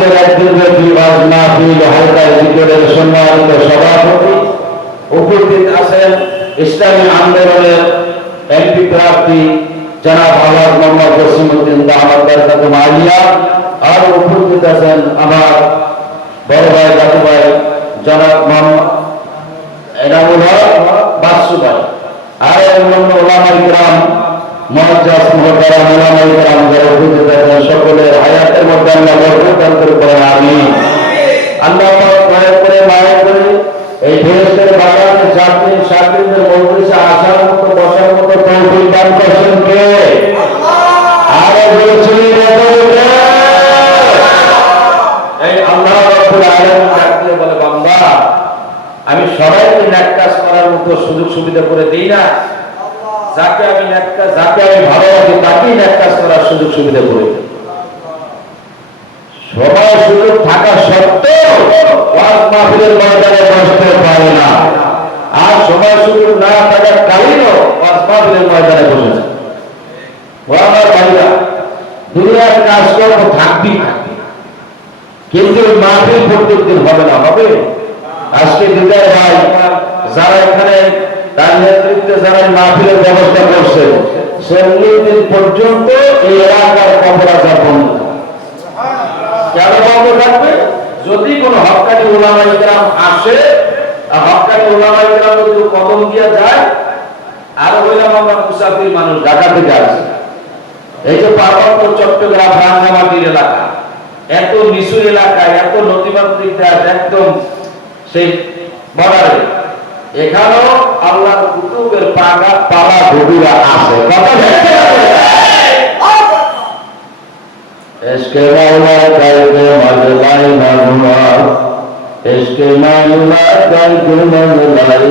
আজকের একদিনব্যাপী ওয়াজ মাহফিল হালকা জিকিরের সম্মানিত সভাপতি, উপস্থিত আছেন ইসলামী আন্দোলনের এমপি প্রার্থী জনাব আলহাজ মোহাম্মদ জসিমউদ্দিন দামাত বরকাতুহু আলিয়া, আর উপস্থিত আছেন আমার বড় ভাই দাদু ভাই জনাব মোহাম্মদ এনামুল হক বাসু ভাই, আর অন্যান্য ওলামায়ে কিরাম মুআজ্জাজ মুহতারাম ওলামায়ে কিরাম যারা উপস্থিত আছেন, সকলের হায়াতের মধ্যে আল্লাহ বরকত দান করে বলেন আমিন। আল্লাহ পাক দয়া করে মায়া করে এই দেশের বাগানে জাতির শাকিরদের মজলিসে আসার মতো বসার মতো তৌফিক দান করেছেন কে? আর বলছি এই আল্লাহ রাব্বুল আলামিন ডাক দিয়ে বলে, বান্দা আমি সবাইকে নেক কাজ করার মতো সুযোগ সুবিধা করে দেই না, যাকে আমি ভালোবাসি তাকেই নেক কাজ করার সুযোগ সুবিধা করে দিই। সবাই সুযোগ থাকা সত্ত্বেও ওয়াজ মাহফিলের ময়দানে বসতে পারে না, আর সবাই সুযোগ না থাকার কারণেও ওয়াজ মাহফিলের ময়দানে বসেছে। ও আমার ভাইরা, দুনিয়ার কাজকর্ম থাকবেই, কিন্তু মাহফিল প্রত্যেক দিন হবে না, হবে। আজকে হৃদয় ভাই যারা এখানে তার নেতৃত্বে যারা মাহফিলের ব্যবস্থা করছে, সে 19 দিন পর্যন্ত এই এলাকার কবরাজা বন্ধ। কেন বন্ধ থাকবে? যদি কোন হক্কানি উলামায়ে কিরাম আসে, হক্কানি উলামায়ে কিরাম যদি কদম দিয়া যায়, আর হইলাম আমরা মুসাফির মানুষ, ঢাকা থেকে আসে। এই যে পার্বত্য চট্টগ্রাম রাঙ্গামাটির এলাকা, এত নিচু এলাকা, এত নদীমাতৃক দেশ, একদম সেই বর্ডারে, এখানেও আল্লাহর কুতুবের পালা গভীরা আছে। কথা বলতে এসকে মাওলা কাইকে মাজলাই নাহুয়া, এসকে মাওলা কাইকে মাজলাই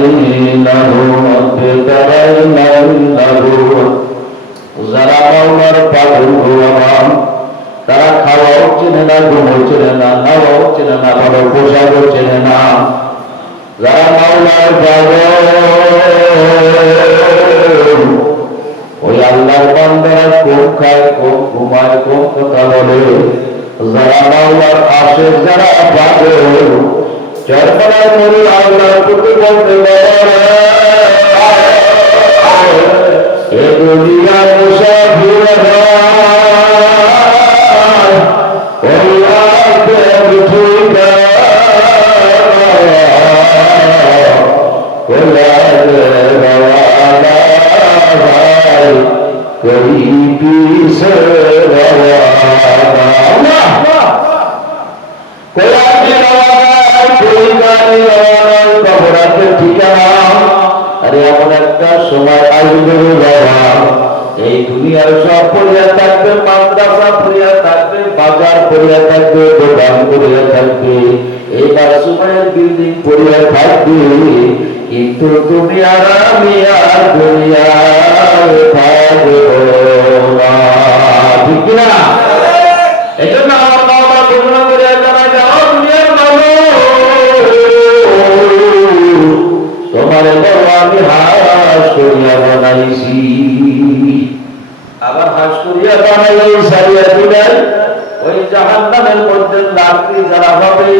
নাহুয়া, বেতারাই নাহুয়া। যারা মাওলার পাগল গোলাম, তারা খাওয়াও চেনে না, ঘুমও চেনে না, নাওয়াও চেনে না, ভালো পোশাকও চেনে না। যারা মাওলার পাগল, ওই আল্লাহর বান্দারা কম খায়, কম ঘুমায়, কম কথা বলে। যারা মাওলার আশেক, যারা পাগল, চরমনার মরু আল্লাহর প্রতি বলতে পারে, এ দুনিয়া মুসাফির সময় আসবে বাবা, এই দুনিয়ার সব পড়িয়া থাকবে, মাদ্রাসা পড়িয়া থাকবে, বাজার পড়িয়া থাকবে, দোকান পড়িয়া থাকবে, এইবার সময়ের বিল্ডিং পড়িয়া থাকবে, কিন্তু তুমি আর আমি আর দুনিয়ায় থাকবো না, ঠিক না? এই জন্য আমার বাবা ঘোষণা করে জানা যাও, দুনিয়ার মানুষ তোমার বলো আমি হাস করিয়া বানাইছি, আবার হাস করিয়া বানাই সারিয়া দিলেন ওই জাহান্নামের মধ্যে রাত্রি যারা হবে।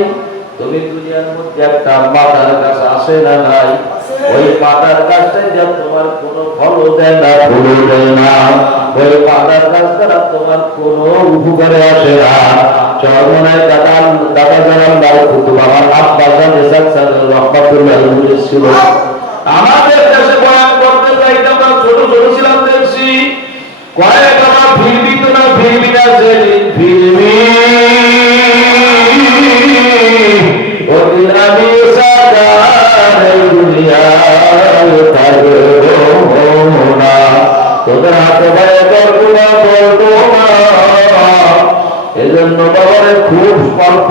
তুমি দুনিয়ার মধ্যে একটা মাদার গাছ আছে না নাই? ওই মাদার গাছটা যা তোমার কোনো ফলও দেয় না, ফুলও দেয় না, ওই মাদার গাছ দ্বারা তোমার কোনো উপকারে আসে না। চরমনায় দাদা জানান দাও কুতুব আমার আব্বা জান এসাক সাহেব রহমাতুল্লাহ ছিল, আমাদের দেশে বয়ান করতে চাইতে আমরা ছোট ছোট ছিলাম, দেখছি কয়েক আমার ফিরবি তো না ফিরবি না, যেদিন ফিরবি ওদিন আমি তোদের হাতে বাইরে করবো না, বলবো না। এজন্য বাবারে খুব অল্প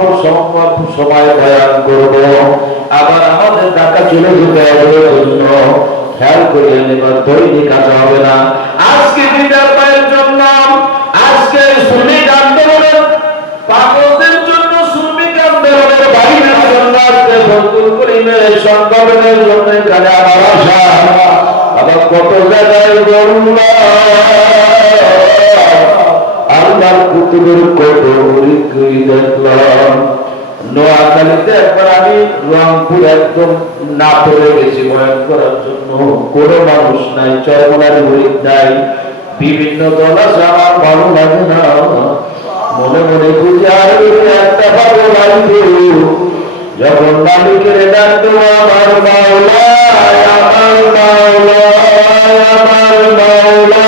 সময় বয়ান করবো, আবার আমাদের ঢাকা চলে যেতে হবে, জন্য খেয়াল করিয়ে নেবার দৈনিক কাজ হবে না। আজকে বিদায় পায়ের জন্য, আজকে শ্রমিক আন্দোলনের পাগলদের জন্য, শ্রমিক আন্দোলনের বাইরের জন্য, আজকে ফজলুল করিমের সংগঠনের জন্য এখানে আমার আশা। আবার কত জায়গায় বললাম আল্লাহর কুতুবের কত পরীক্ষাই দেখলাম। নোয়াখালীতে একবার আমি রংপুর একদম না পড়ে গেছি বয়ান করার জন্য, কোনো মানুষ নাই, চরমনার গরিব নাই, বিভিন্ন দল আছে, আমার ভালো লাগে না। মনে মনে বুঝি আর একটা ভালো লাগবে যখন মালিকের ডাকতো আমার মাওলা, আমার মাওলা, আমার মাওলা,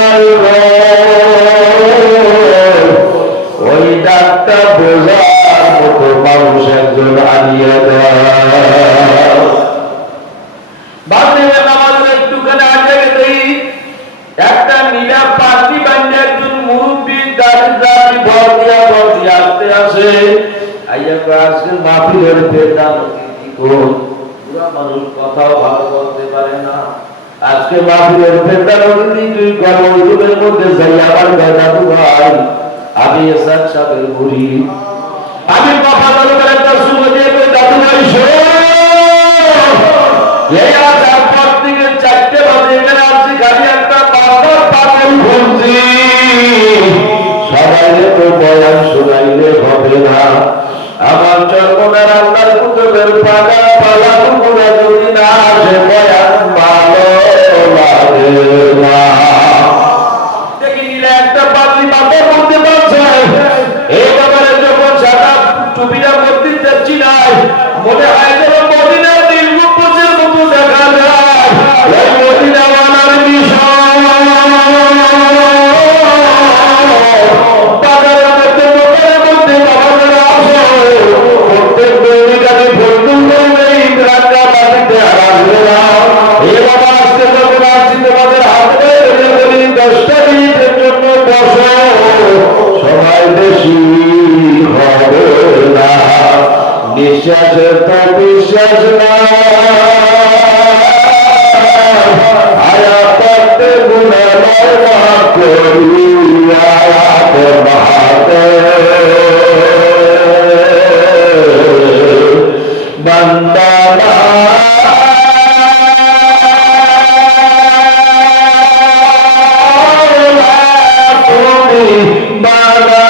ওই ডাকটা বোঝার মতো মানুষ একজন আনিয়ে দেয়। একটুখানি আগে গেলেই একটা নীলা পাখি বান্ধে একজন মুরব্বী দাঁড়িয়ে ভর দিয়া আসতে আসে। আজকের মাহফিলের বেদান মানুষ কথাও ভালো বলতে পারে না। আজকে মাহফিলের বেদান তুই গর্বের মধ্যে যাই আমার দাদু ভাই, আমি এসাদ সাহেবের বুড়ি, আমি কথা বলতে একটা শুনে দিয়ে দাদু ভাই এই আজ পর থেকে 4টে বাজে এখানে আসছি, খালি একটা পাথর পাথর খুঁজছি। সবাইলে তো বয়ান শোনাইলে হবে না, আমার চরমনার আল্লাহর কুতুবের পাগা পালা টুকুরা যদি না আসে বয়ান ভালো লাগে না। দেখি নিলে একটা পাতলি পাথর করতে পারছে, এই ব্যাপারে যখন সাদা টুপিটা মধ্যে যাচ্ছি নাই, মনে হয় যেন মদিনার নীলগুম্বজের মতো দেখা যায়। এই মদিনাওয়ালার বিষয় বাজারের মধ্যে দোকানের মধ্যে বাবারা আসে, প্রত্যেক দৈনিকাকে ভর্তুম করবে ইন্দ্রাঙ্গা বাড়িতে আসবে না। এ বাবা আসতে যখন আসছি তোমাদের হাতে বলি 10টা মিনিটের জন্য বসো, সবাই বেশি হবে না, নিঃশ্বাসের তো বিশ্বাস না, আয়া করতে গুণালয় না করি আয়াত মাহাতে বন্দনা তুমি বাবা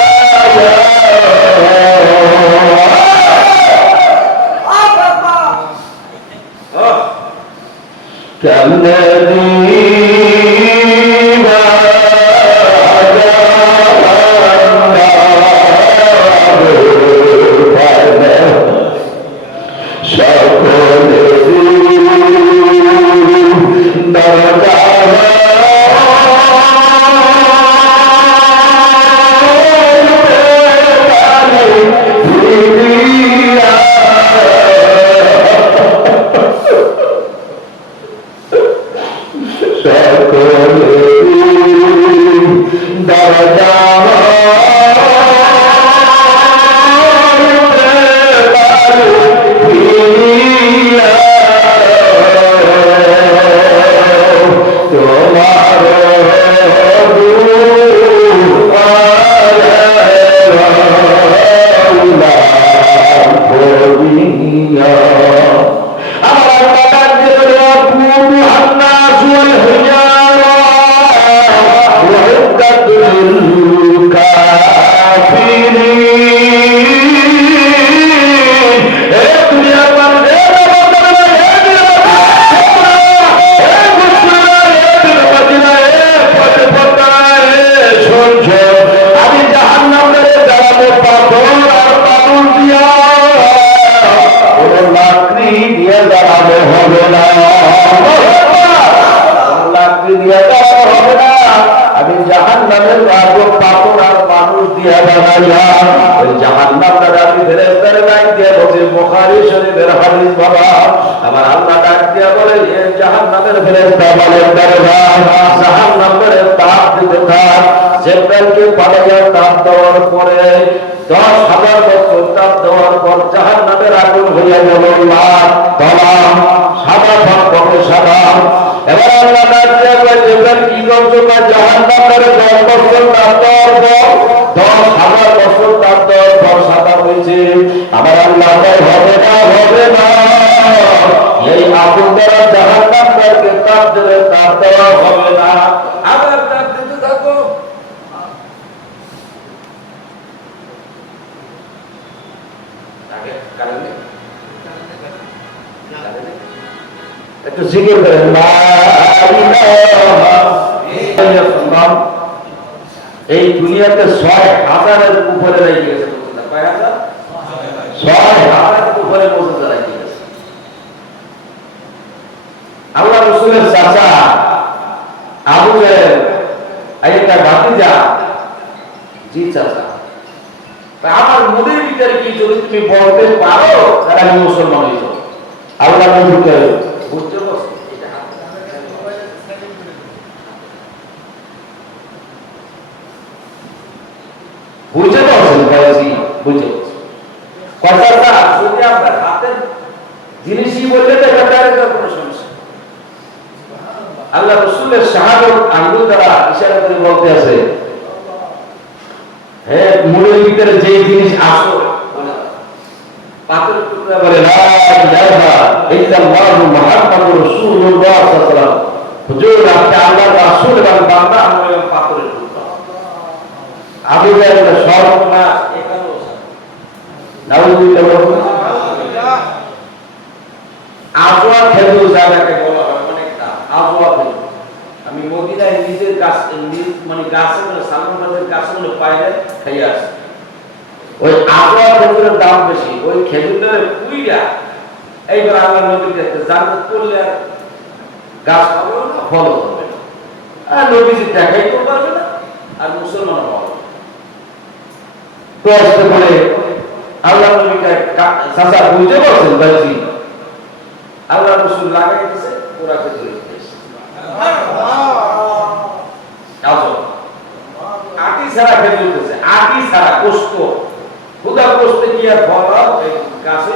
আগে কারণে একটু জিকির করেন লা ইলাহা ইল্লাল্লাহ। এই দুনিয়াতে ৬,০০০-এর উপরে রেখে গেছে, কয় হাজার? ৬,০০০-এর উপরে পর্যন্ত রেখে গেছে। আল্লাহ রাসূলের চাচা আবু জাহেল একটা ভাতিজা, জি চাচা, আমার মনের ভিতরে কি যদি তুমি বলতে পারো তাহলে আমি মুসলমান হয়ে যাবো। আল্লাহ নবীকে বুঝতে পারছো? বুঝতে পারছেন ভাইজি? বুঝতে পারছেন কথাটা? যদি আপনার হাতের জিনিসই বললে তো এটা কোনো সমস্যা। আল্লাহ রাসূলের শাহাদাত আঙ্গুল দ্বারা ইশারা করে বলতে আছে, হে মনের ভিতরে যে জিনিস আসো পাথরের টুকরা বলে লা ইলাহা ইল্লাল্লাহু মুহাম্মাদুর রাসূলুল্লাহ সাল্লাল্লাহু আলাইহি ওয়াসাল্লাম। হুজুর আপনি আল্লাহর রাসূল এবং বান্দা, আমরা পাথরের টুকরা। আবু জাহেল সর্বনাশ এখানেও নাউযুবিল্লাহ। আজওয়া খেজুর জায়গাকে বলা হয় অনেকটা আজওয়া খেজুর। আমি মদিনায় নিজের গাছ মানে গাছে সালমানের গাছে পাইলে খাইয়া আসি। ওই আজওয়া খেজুরের দাম বেশি, ওই খেজুরের কুইরা এইবার আল্লাহ নবী কাছে জান্নাত করলে আর গাছ পাবে না, ফল হবে না, আর নবীজি দেখাইতে পারবে না, আর মুসলমান হবে তো আসতে বলে আল্লাহ নবীকে চাচা বুঝতে পারছেন ভাইজি? আল্লাহ রাসূল লাগাই দিয়েছে ওরা খেজুর খেয়েছে। আটি ছাড়া খেজুর খেয়েছে, আটি ছাড়া পোস্ত খুদা পোস্তে কি আর ফল গাছে?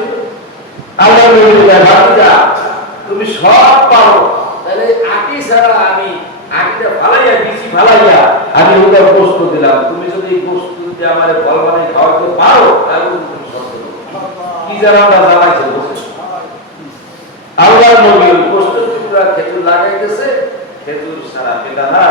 আল্লাহ নবী ভাতিজা তুমি সব পারো, তাহলে আটি ছাড়া আমি আটিটা ফালাইয়া বিচি ফালাইয়া আমি ওটা পোস্ত দিলাম, তুমি যদি পোস্ত দিয়ে আমার ফল বানিয়ে খাওয়াতে পারো তাহলে তুমি সব কি জানা জানাইছে বসে। আল্লাহ নবী পোস্ত টুকরা খেজুর লাগাইতেছে, খেজুর সারা বেদানা